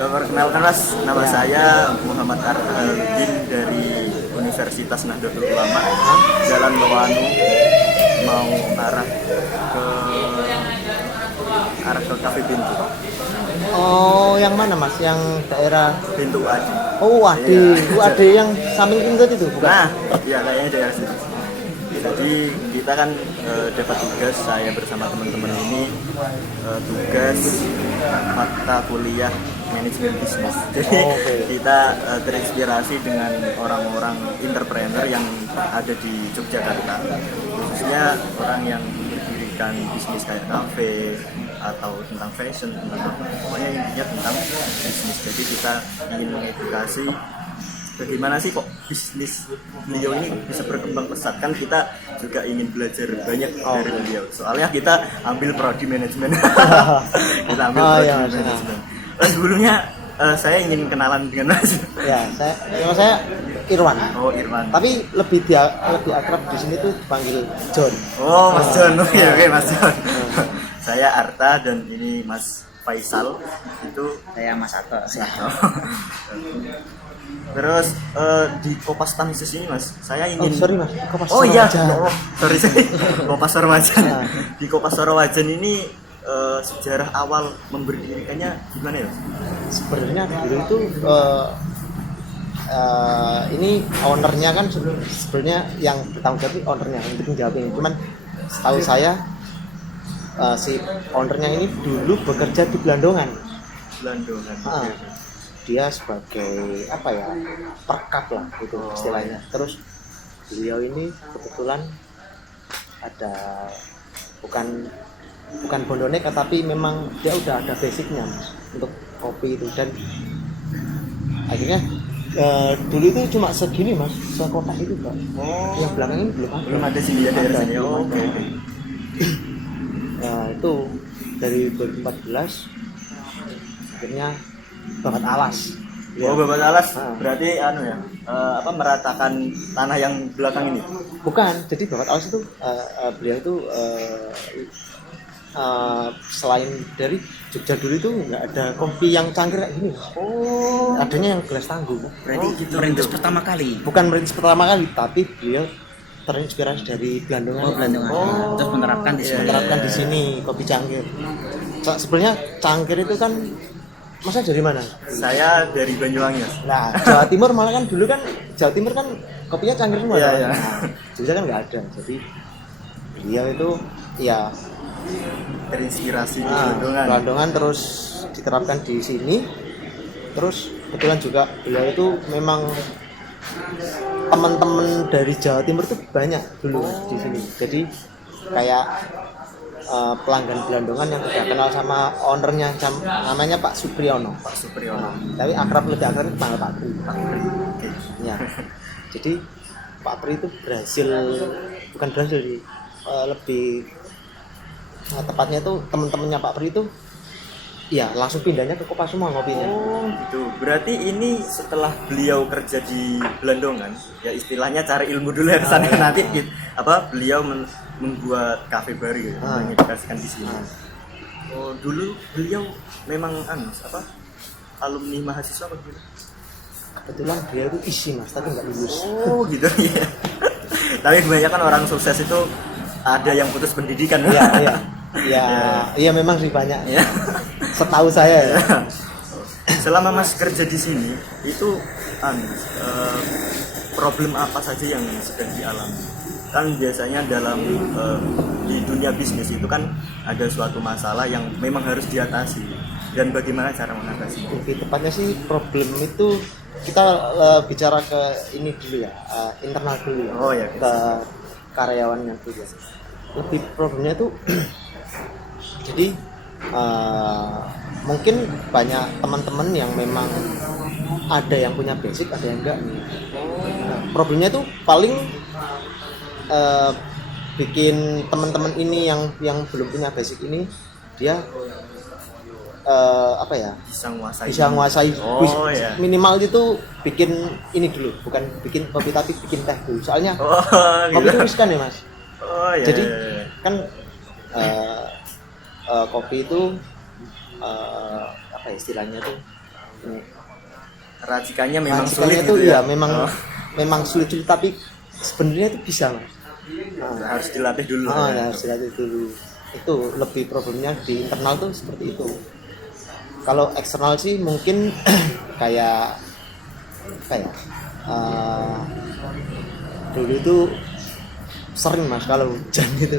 Perkenalkan Mas, nama saya Muhammad Arfaldin dari Universitas Nahdlatul Ulama, Jalan Lowanu, mau arah ke Cafe Pintu. Oh, yang mana Mas? Yang daerah Pintu Adi. Oh, Ade. Iya. Itu Ade yang samping pintu itu, bukan? Nah, ya kayaknya daerah situ. Jadi kita kan dapat tugas, saya bersama teman-teman ini tugas mata kuliah manajemen bisnis. Jadi kita terinspirasi dengan orang-orang entrepreneur yang ada di Yogyakarta, khususnya orang yang mendirikan bisnis kayak kafe atau tentang fashion, tentang pokoknya intinya tentang bisnis. Jadi kita ingin mengedukasi bagaimana sih kok bisnis beliau ini bisa berkembang pesat. Kan kita juga ingin belajar banyak dari beliau. Soalnya kita ambil prodi manajemen. Kita ambil prodi manajemen. Sebelumnya saya ingin kenalan dengan Mas. Ya, saya Irwan. Oh, Irwan. Tapi lebih akrab di sini tuh dipanggil John. Oh, Mas John. Oke, Mas John. Saya Arta dan ini Mas Faisal. Itu saya Mas Ato. Terus di Kopas Tansis ini Mas, saya ingin Mas, Kopas Kopas Sorowajan. Di Kopas Sorowajan ini sejarah awal memberdirikannya gimana ya? Sebenarnya dulu itu ini ownernya kan sebenarnya yang bertanggung jawab ownernya yang bertanggung jawab ini. Cuman setahu saya si ownernya ini dulu bekerja di Blandongan. Dia sebagai perkap lah itu istilahnya. Terus beliau ini kebetulan ada bukan bondonek, tapi memang dia udah ada basicnya Mas untuk kopi itu. Dan akhirnya dulu itu cuma segini Mas, sekotak itu Pak. Yang belakang ini belum ada sih dia daerah sini. Nah itu dari 2014 akhirnya babat alas. Babat alas berarti meratakan tanah yang belakang ini? Bukan, jadi babat alas itu beliau itu selain dari Jogja dulu itu nggak ada kopi yang cangkir kayak gini. Adanya yang gelas tangguh. Berarti merintis pertama kali? Bukan merintis pertama kali, tapi beliau terinspirasi dari Blandongan. Blandongan. Terus menerapkan di sini kopi cangkir. Sebenarnya cangkir itu kan Masa dari mana? Saya dari Banyuwangi. Nah, Jawa Timur malah kan dulu kan Jawa Timur kan kopinya cangkir semua. Iya. Jogja kan nggak ada. Jadi beliau itu ya terinspirasi Blandongan terus diterapkan di sini. Terus kebetulan juga beliau itu memang teman-teman dari Jawa Timur tuh banyak dulu di sini. Jadi kayak pelanggan Blandongan yang udah kenal sama ownernya, namanya Pak Supriyono. Tapi lebih akrab panggil Pak Pri. Ya. Jadi Pak Pri itu lebih tepatnya itu teman-temannya Pak Pri itu ya langsung pindahnya ke Kopas semua ngopinya. Oh gitu. Berarti ini setelah beliau kerja di Blandongan, ya istilahnya cari ilmu dulu ya kesana nanti beliau membuat kafe baru ya, mengedukasikan di sini. Oh dulu beliau memang alumni mahasiswa apa gitu? Kebetulan beliau itu isi Mas, tapi nggak lulus. Oh gitu ya. Tapi kebanyakan orang sukses itu ada yang putus pendidikan. Iya memang sih banyak. Ya. Setahu saya ya. Selama Mas kerja di sini itu problem apa saja yang sedang dialami? Kan biasanya di dunia bisnis itu kan ada suatu masalah yang memang harus diatasi, dan bagaimana cara mengatasi? Lebih tepatnya sih problem itu kita bicara ke ini dulu ya, internal dulu ya. Oh ya. Ke karyawannya dulu. Lebih problemnya itu jadi mungkin banyak teman-teman yang memang ada yang punya basic, ada yang enggak. Nah, problemnya itu paling bikin teman-teman ini yang belum punya basic ini dia bisa menguasai minimal itu bikin ini dulu, bukan bikin kopi tapi bikin teh dulu. Soalnya kopi itu riskan ya Mas. Jadi kan kopi itu istilahnya tuh Ini. Racikannya memang Racikannya sulit itu gitu ya. ya memang sulit tapi sebenarnya itu bisa mas. Harus dilatih dulu. Ya, harus dilatih dulu. Itu lebih problemnya di internal tuh seperti itu. Kalau eksternal sih mungkin kayak dulu itu sering mas kalau hujan itu.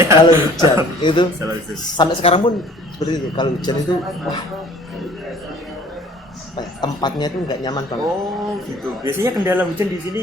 Ya. Kalau hujan itu Selalu. sampai sekarang pun seperti itu. Kalau hujan itu wah, tempatnya itu nggak nyaman banget. Oh gitu. Biasanya kendala hujan di sini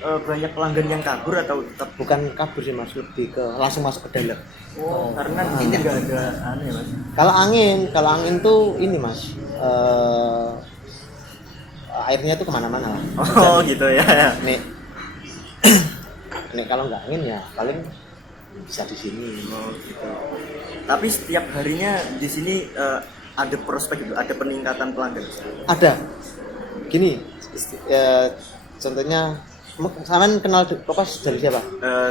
banyak pelanggan yang kabur atau tetap? Bukan kabur sih mas, lebih ke langsung masuk ke dalam. Oh, karena ini nggak ada aneh mas. Kalau angin tuh ini mas, airnya tuh kemana-mana lah. Oh gitu ya. Nek kalau nggak angin ya paling bisa di sini. Oh gitu. Tapi setiap harinya di sini ada prospek gitu, ada peningkatan pelanggan. Ada. Gini, contohnya, kalian kenal Kopas dari siapa?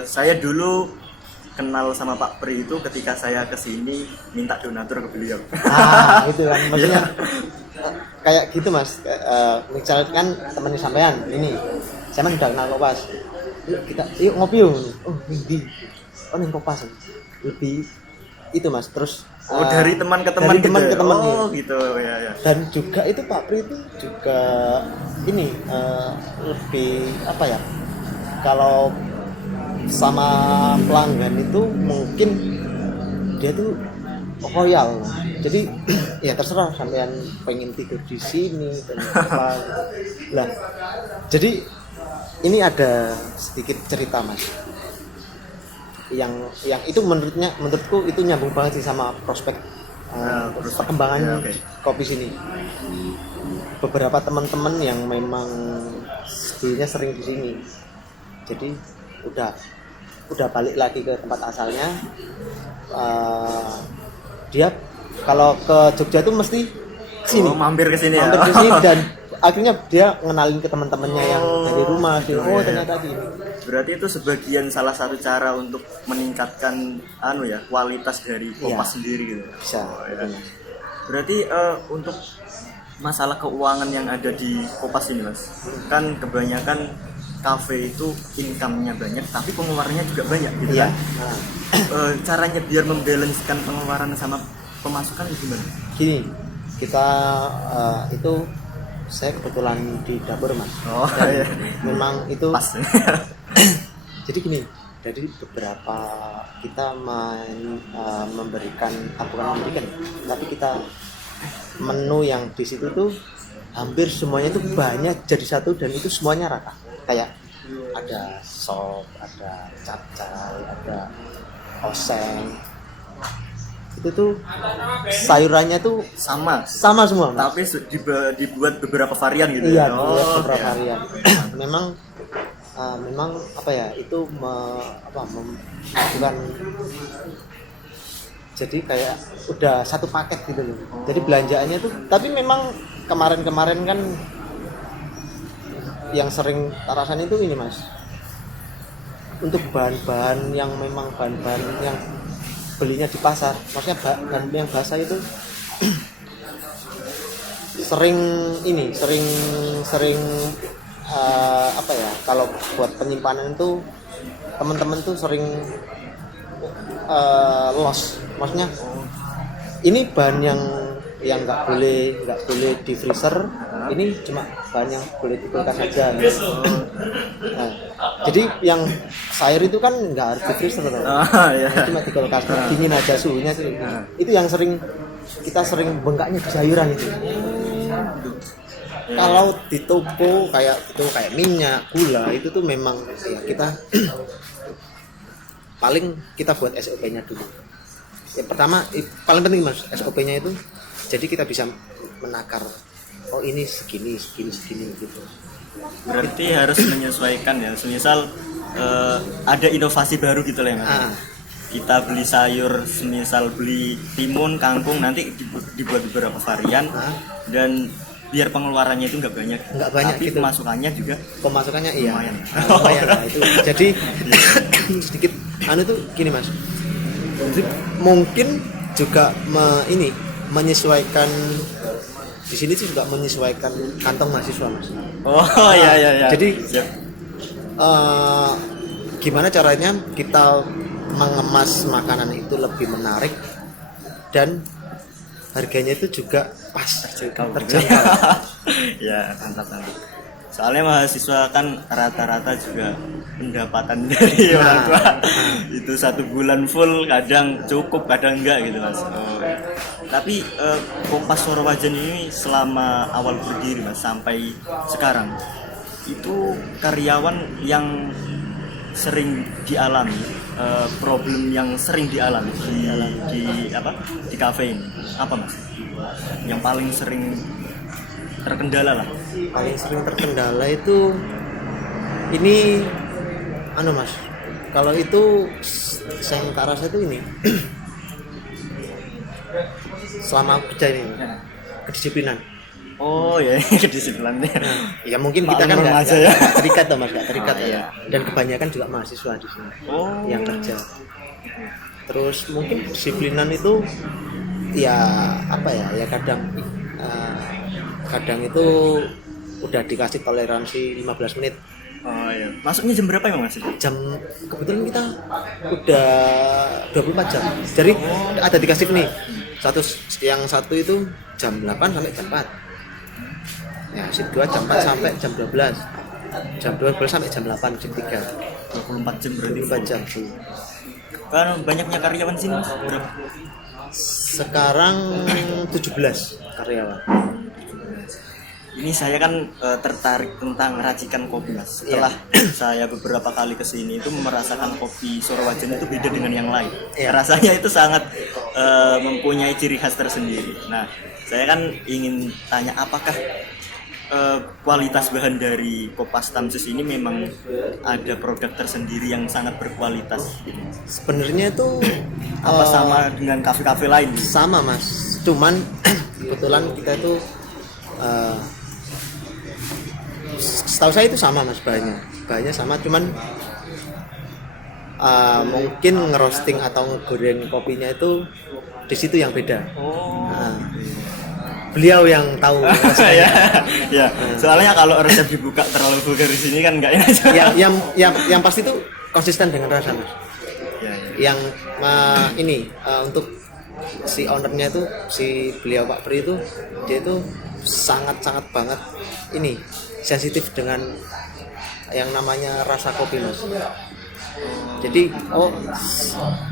Saya dulu kenal sama Pak Pri itu ketika saya kesini minta donatur ke beliau. Itu kan maksudnya kayak gitu mas. Misalkan temannya sampean ini, saya udah kenal Kopas. Yuk ngopi yuk. Oh ini, nih Kopas. Lebih itu mas. Terus dari teman ke teman gitu. Ke teman gitu ya. Dan juga itu Pak Pri itu juga ini lebih apa ya? Kalau sama pelanggan itu mungkin dia tuh royal. Jadi ya terserah sampean pengen tidur di sini pengen apa gitu. Lah, jadi ini ada sedikit cerita mas. Yang itu menurutku itu nyambung banget sih sama prospek perkembangan kopi sini. Beberapa teman-teman yang memang sebelumnya sering di sini, jadi udah balik lagi ke tempat asalnya. Dia kalau ke Jogja tuh mesti kesini, mampir ke sini dan akhirnya dia ngenalin ke teman-temannya yang dari rumah sih. Ternyata gini. Berarti itu sebagian salah satu cara untuk meningkatkan kualitas dari Kopas sendiri gitu. Bisa. Berarti untuk masalah keuangan yang ada di Kopas ini mas, kan kebanyakan kafe itu income-nya banyak tapi pengeluarannya juga banyak gitu kan. Caranya biar membalancekan pengeluaran sama pemasukan gimana? Gini, kita itu saya kebetulan di dapur mas. Iya. Memang itu pas. Jadi gini, dari beberapa kita memberikan bukan memberikan, tapi kita menu yang di situ tuh hampir semuanya itu banyak jadi satu dan itu semuanya rata. Kayak ada sop, ada capcay, ada oseng. Itu tuh sayurannya tuh sama semua mas. Tapi dibuat beberapa varian gitu. Iya, beberapa varian. memang apa ya, itu bukan, jadi kayak udah satu paket gitu loh. Jadi belanjaannya tuh, tapi memang kemarin kan yang sering tarasan itu ini mas, untuk bahan-bahan yang memang bahan-bahan yang belinya di pasar, maksudnya bahan yang basah itu sering apa ya, kalau buat penyimpanan itu teman-teman tuh sering loss, maksudnya ini bahan yang nggak boleh di freezer, ini cuma bahan yang boleh di kulkas saja. Nah, jadi yang sayur itu kan nggak harus di freezer, cuma di kulkas, dingin aja suhunya sih. Itu yang kita sering bengkaknya di sayuran itu. Kalau di toko kayak minyak, gula itu tuh memang ya kita paling kita buat SOP-nya dulu. Yang pertama paling penting mas, SOP-nya itu, jadi kita bisa menakar, oh ini segini gitu. Berarti harus menyesuaikan ya. Semisal ada inovasi baru gitu lah ya mas. Kita beli sayur, semisal beli timun, kangkung, nanti dibuat beberapa varian dan biar pengeluarannya itu nggak banyak tapi gitu. Pemasukannya iya lumayan lah itu. Jadi sedikit tuh gini mas, mungkin juga menyesuaikan di sini sih juga menyesuaikan kantong mahasiswa mas. Oh iya. Jadi Siap. gimana caranya kita mengemas makanan itu lebih menarik dan harganya itu juga pas terjangkau. Ya mantap. Soalnya mahasiswa kan rata-rata juga pendapatan dari orang tua itu 1 bulan full, kadang cukup kadang enggak gitu mas. Tapi Kompas Suara Wajan ini selama awal berdiri mas sampai sekarang itu karyawan yang sering dialami, problem yang sering dialami di kafe ini apa mas? Yang paling sering terkendala lah. Paling sering terkendala itu ini mas, kalau itu saya rasa itu ini selama kerja ini kedisiplinan. Oh ya, kedisiplinannya. Ya mungkin kita kan Maklum nggak aja ya. terikat tuh mas, nggak terikat Oh, ya. iya. Dan kebanyakan juga mahasiswa di sini yang kerja. Terus mungkin disiplinan itu ya apa ya kadang itu udah dikasih toleransi 15 menit. Oh iya. Masuknya jam berapa emang mas? Jam kebetulan kita udah 24 jam. Jadi ada dikasih nih. Yang satu itu jam 8 sampai jam 4. Ya, shift 2 jam 4 sampai jam 12. Jam 12 sampai jam 8, shift 3. 24 jam berarti. 24 jam. Kan banyaknya karyawan sini mas? Berapa? Sekarang 17 karyawan. Ini saya kan tertarik tentang racikan kopi mas. Setelah saya beberapa kali kesini itu merasakan kopi Suara Wajan itu beda dengan yang lain. Iya. Rasanya itu sangat mempunyai ciri khas tersendiri. Nah, saya kan ingin tanya apakah kualitas bahan dari Kompas Tamsus ini memang ada produk tersendiri yang sangat berkualitas gitu. Sebenarnya itu Apa sama dengan kafe-kafe lain? sama mas, cuman kebetulan kita itu setahu saya itu sama mas, bahannya sama, cuman mungkin ngerosting atau ngegoreng kopinya itu di situ yang beda. Beliau yang tahu rasanya. ya. Soalnya kalau resep dibuka terlalu vulgar di sini kan nggak enak. yang pasti itu konsisten dengan rasa mas. Yang untuk si ownernya itu, si beliau Pak Pri itu, dia itu sangat banget ini sensitif dengan yang namanya rasa kopi mas. Jadi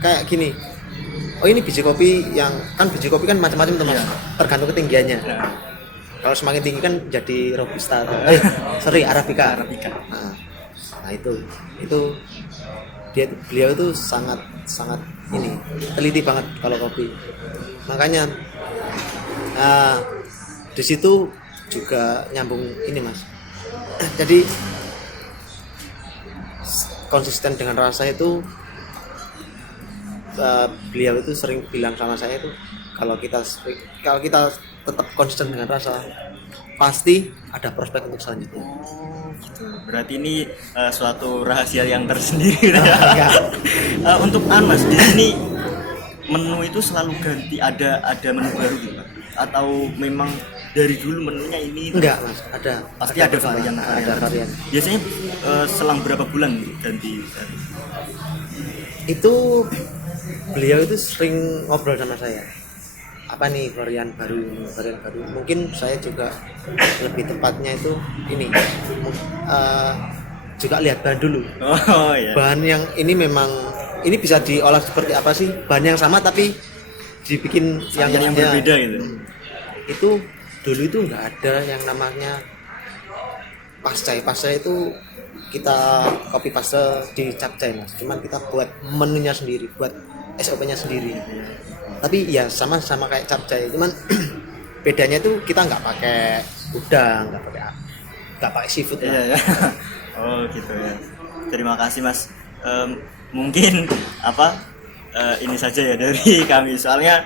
kayak gini, ini biji kopi kan macam-macam tuh mas, tergantung ketinggiannya. Kalau semakin tinggi kan jadi robusta atau arabica. Nah itu beliau itu sangat ini teliti banget kalau kopi. Makanya di situ juga nyambung ini mas. Jadi konsisten dengan rasa itu, beliau itu sering bilang sama saya itu kalau kita tetap konsisten dengan rasa pasti ada prospek untuk selanjutnya. Gitu. Berarti ini suatu rahasia yang tersendiri ya. Untuk mas di sini menu itu selalu ganti, ada menu baru gitu atau memang dari dulu menunya ini? Enggak mas, pasti ada varian. Biasanya selang berapa bulan ganti? Itu beliau itu sering ngobrol sama saya, apa nih varian baru. Mungkin saya juga lebih tepatnya itu ini juga lihat bahan dulu. Bahan yang ini memang ini bisa diolah seperti apa sih, bahan yang sama tapi dibikin yang berbeda gitu. Itu dulu itu nggak ada yang namanya pascai itu, kita copy paste di capcay mas, cuman kita buat menunya sendiri, buat SOP-nya sendiri. Tapi ya sama kayak capcay, cuman bedanya tuh kita nggak pakai udang, nggak pakai seafood lah. Iya. Oh gitu ya. Terima kasih mas. Mungkin ini saja ya dari kami, soalnya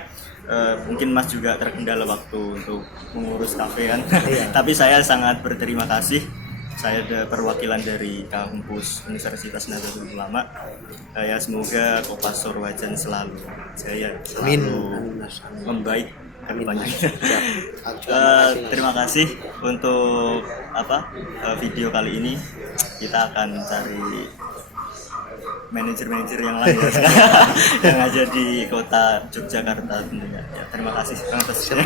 mungkin mas juga terkendala waktu untuk mengurus kafe kan. Iya. Tapi saya sangat berterima kasih saya ada perwakilan dari kampus Universitas Nahdlatul Ulama. Ya semoga Kopassus Wajan selalu jaya, Amin. selalu Amin, Mas. Amin. membaik ke depannya. Siap. Aku juga makasih, Mas. Terima kasih untuk video kali ini. Kita akan cari manajer-manajer yang lain yang ada di kota Yogyakarta tentunya. Ya, terima kasih. Terima kasih.